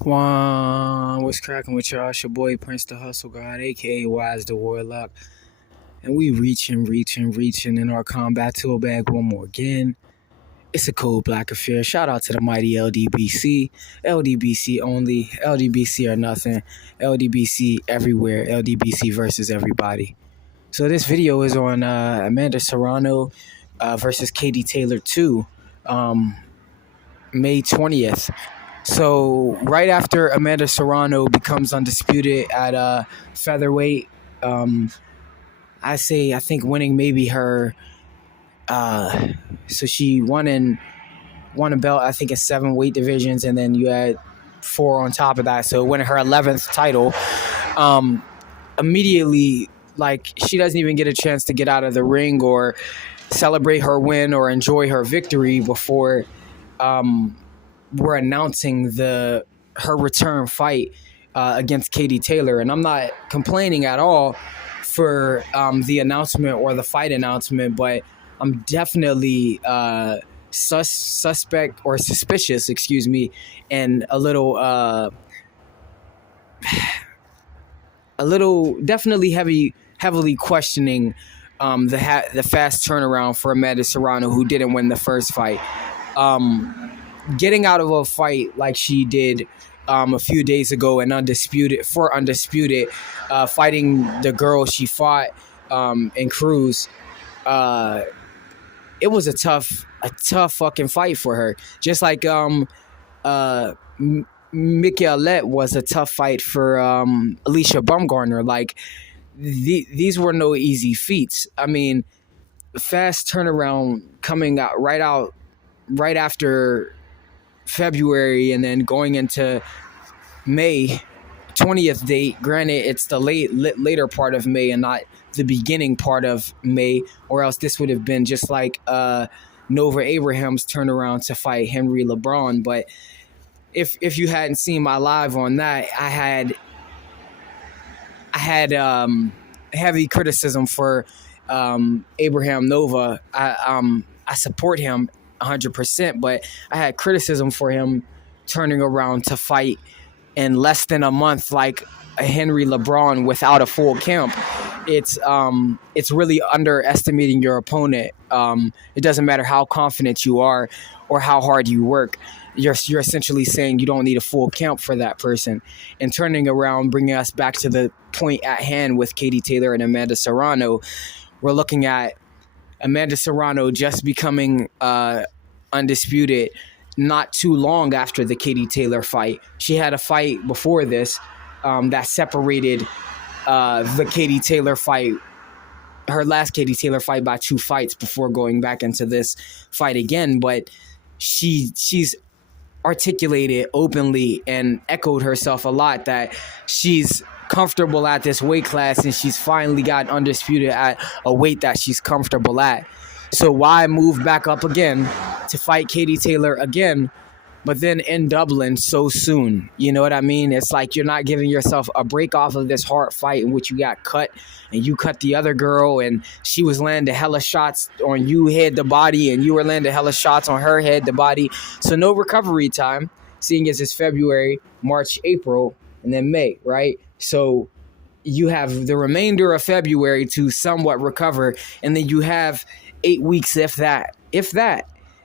What's cracking with y'all? It's your boy Prince the Hustle God, aka Wise the Warlock. And we reaching in our combat tool bag one more again. It's a cold black affair. Shout out to the mighty LDBC. LDBC only. LDBC or nothing. LDBC everywhere. LDBC versus everybody. So this video is on Amanda Serrano versus Katie Taylor 2, May 20th. So right after Amanda Serrano becomes undisputed at featherweight, I think winning maybe her. So she won a belt. I think in 7 weight divisions, and then you had 4 on top of that. So winning her 11th title, immediately, like, she doesn't even get a chance to get out of the ring or celebrate her win or enjoy her victory before we're announcing her return fight against Katie Taylor. And I'm not complaining at all for the announcement or the fight announcement, but I'm definitely suspect or suspicious, and a little definitely heavily questioning the fast turnaround for Amanda Serrano, who didn't win the first fight. Getting out of a fight like she did a few days ago and undisputed, fighting the girl she fought in Cruz. It was a tough fucking fight for her. Just like Michaelette was a tough fight for Alicia Bumgarner. Like, these were no easy feats. I mean, fast turnaround coming out right after February and then going into May 20th date. Granted, it's the later part of May and not the beginning part of May, or else this would have been just like Nova Abraham's turnaround to fight Henry LeBron. But if you hadn't seen my live on that, I had heavy criticism for Abraham Nova. I support him 100%, but I had criticism for him turning around to fight in less than a month like a Henry LeBron without a full camp. It's really underestimating your opponent. It doesn't matter how confident you are or how hard you work. You're essentially saying you don't need a full camp for that person. And turning around, bringing us back to the point at hand with Katie Taylor and Amanda Serrano, we're looking at Amanda Serrano just becoming undisputed not too long after the Katie Taylor fight. She had a fight before this that separated the Katie Taylor fight, her last Katie Taylor fight, by 2 fights before going back into this fight again. But she's articulated openly and echoed herself a lot that she's comfortable at this weight class and she's finally got undisputed at a weight that she's comfortable at. So why move back up again to fight Katie Taylor again, but then in Dublin so soon? You know what I mean? It's like you're not giving yourself a break off of this hard fight in which you got cut and you cut the other girl and she was landing hella shots on you head to body and you were landing hella shots on her head to body. So no recovery time, seeing as it's February, March, April, and then May, right? So you have the remainder of February to somewhat recover, and then you have 8 weeks, if that.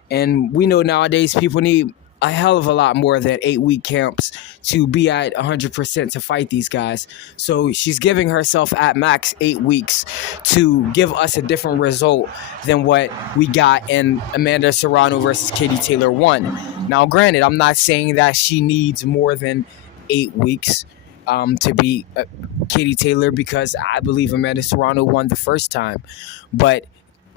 And we know nowadays people need a hell of a lot more than 8-week camps to be at 100% to fight these guys. So she's giving herself at max 8 weeks to give us a different result than what we got in Amanda Serrano versus Katie Taylor 1. Now, granted, I'm not saying that she needs more than 8 weeks to beat Katie Taylor, because I believe Amanda Serrano won the first time. But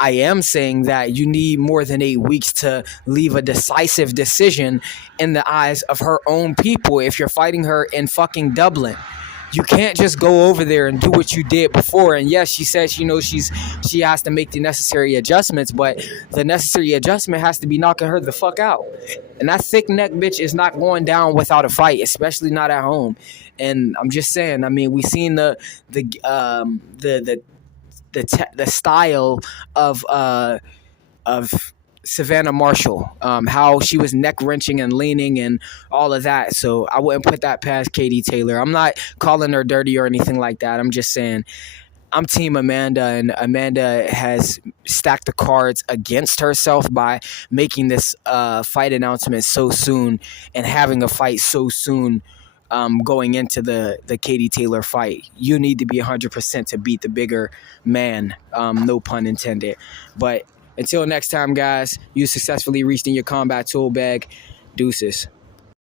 I am saying that you need more than 8 weeks to leave a decisive decision in the eyes of her own people if you're fighting her in fucking Dublin. You can't just go over there and do what you did before. And yes, she says she has to make the necessary adjustments, but the necessary adjustment has to be knocking her the fuck out. And that thick neck bitch is not going down without a fight, especially not at home. And I'm just saying, I mean, we've seen the style of Savannah Marshall, how she was neck wrenching and leaning and all of that. So I wouldn't put that past Katie Taylor. I'm not calling her dirty or anything like that. I'm just saying I'm Team Amanda, and Amanda has stacked the cards against herself by making this fight announcement so soon and having a fight so soon. Going into the Katie Taylor fight, you need to be 100% to beat the bigger man. No pun intended. But until next time, guys, you successfully reached in your combat tool bag. Deuces.